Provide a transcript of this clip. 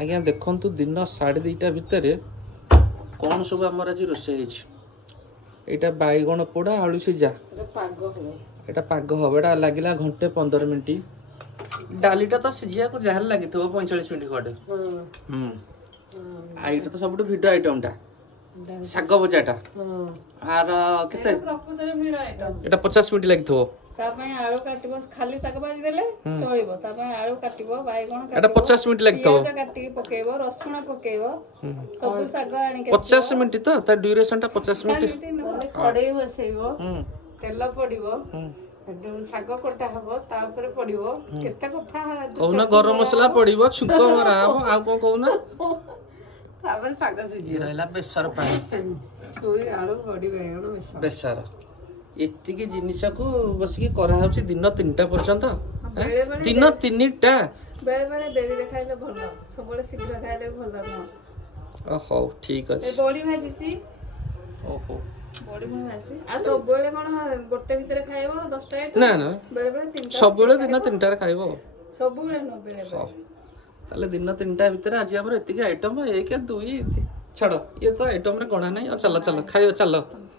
आज्ञा देखु दिन 2:30 भितर कौन सब आम आज रोषे यहाँ बैगण पोड़ा आलू सीझा यहाँ पाग हम यहाँ लगे घंटे 15 मिनट डालीटा तो सीझा को जहाँ लगी 45 मिनट खटे आईटा तो सब भिड आइटमटा शाग भजाटा आर केते 50 मिनट लगी आलू काटिबो खाली शाग भाजी देले चलिबो आलू काटिबो बैगण एटा 50 मिनट लगतो पियाज काटिके पकेइबो रसुण पकेइबो सब शाग आनी के 50 मिनट तो ता ड्यूरेशन टा 50 मिनट कड़ाई बसैबो तेल पड़िबो शाग कटा हबो ता ऊपर पड़िबो केते कथा कहूना गरम मसला पड़िबो छुको मरा हबो आ को कहूना तापर शाग सिझी रहला बेसर पानी सोई आलू बड़ी बैगण बेसर एतिकी जिनिस को बसिकी कराउछि दिन 3टा पर्यंत दिन 3टा बेले बेले देरी देखाइले भलो सबले शीघ्र खाइले भलो न हो ठीक अछि ए बड़ी भाजी छी ओहो बड़ी भाजी आ सब बेले कोन गोटे भीतर खाइबो 10टा ना ना बेले बेले 3टा सब बेले दिन 3टा रे खाइबो सब बेले न बेले बेले ताले दिन 3टा भीतर आज हमर एतिकी आइटम 1 2 छाड़ ये तो आइटम रे गणा नहीं चलो चलो खाइयो चलो